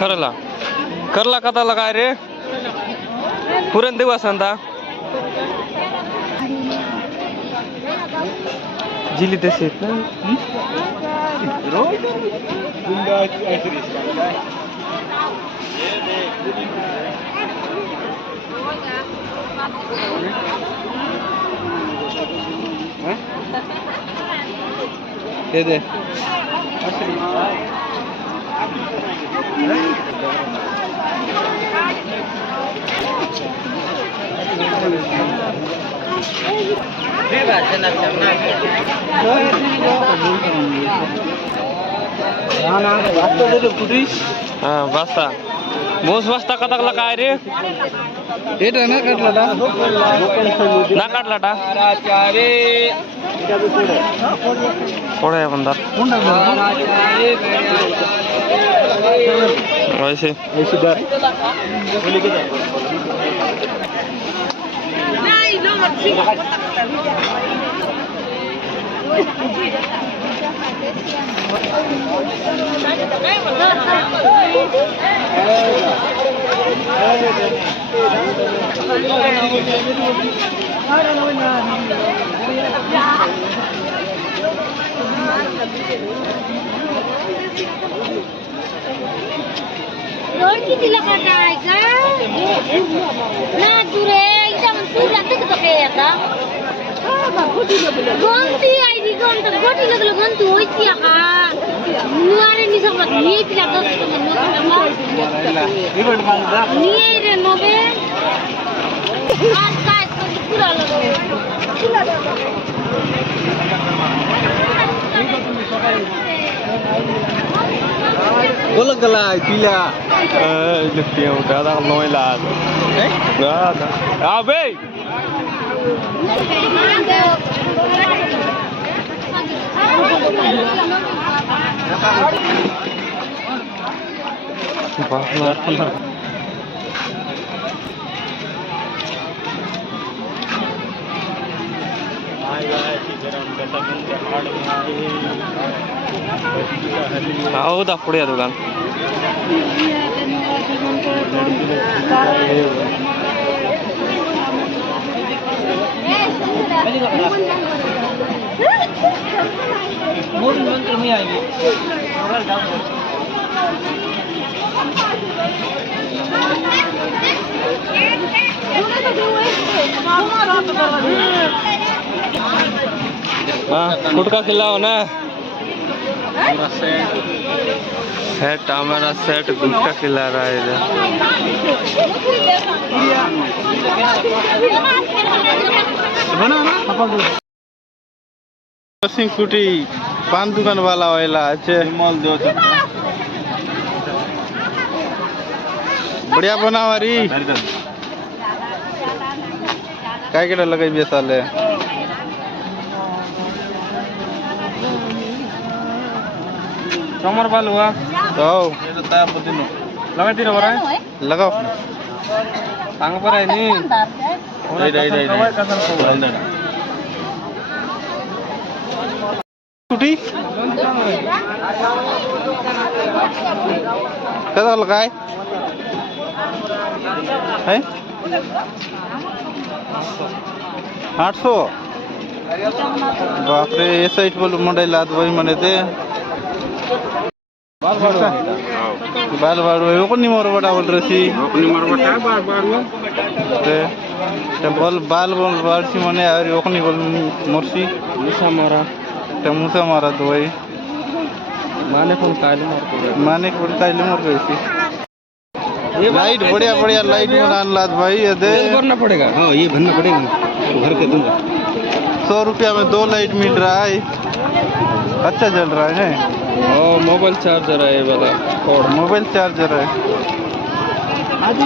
करला करला कथा लगाय रे पुरण दिवस अंता जिली तसे आहेत ना दे दे वाजता मोस वाजता कथकला काय रे ना काढला ना काढला थोड़ा है बंदा वैसे रोड कितीला काढायचा ना तुरे एकदम तुला तक तके आता गंती आईदी गंत गोटी लागलं गंतू होईची का नुआरे नि समत मी तिला दस नि रे नोबे आज काय पुरा बोला गला पिला लगती है उठा नोइला अबे ಹೌದಾ ಪುಡಿಯ ದುಕಾನ್ गुटका खिलाओ ना सेट हमारा सेट गुटका खिला रहा है इधर सिंह कुटी पान दुकान वाला वाला अच्छे मॉल दो बढ़िया बना वारी काय केटा लगाई बेसाले समर बाल हुआ तो लगा ती बरा लगाओ सांग पर आहे नी कुटी कदा लगाय है 800 बाप रे ये साइड बोल मंडई लाद वही मने ते बाल बाड़ो है कोनी मोर बड़ा बोल रसी कोनी मोर बड़ा बाल बाड़ो ते बोल बाल बोल बाड़सी मने और कोनी बोल मोरसी मुसा मारा तो भाई माने फोन काले मोर कैसी लाइट बढ़िया बढ़िया लाइट बना लाद भाई ये दे भरना पड़ेगा हाँ ये भरना पड़ेगा भर के दूंगा 100 रुपया में 2 लाइट मिल रहा है अच्छा चल रहा है मोबाइल चार्जर है ये वाला मोबाइल चार्जर है